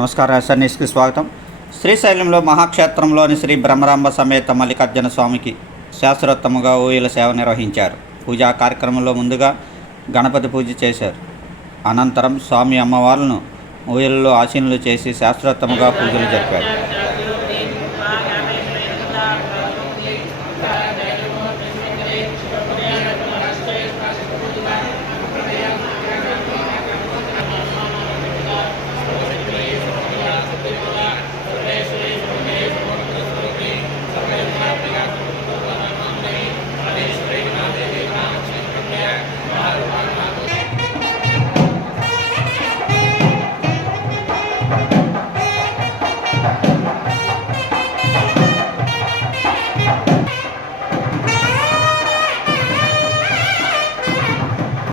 నమస్కారం. ఎస్ఆర్‌న్యూస్‌కి స్వాగతం. శ్రీశైలంలో మహాక్షేత్రంలోని శ్రీ బ్రహ్మరాంబ సమేత మల్లికార్జున స్వామికి శాస్త్రోత్తముగా ఊయల సేవ నిర్వహించారు. పూజా కార్యక్రమంలో ముందుగా గణపతి పూజ చేశారు. అనంతరం స్వామి అమ్మవార్లను ఊయలలో ఆశీనులు చేసి శాస్త్రోత్తముగా పూజలు జరిపారు.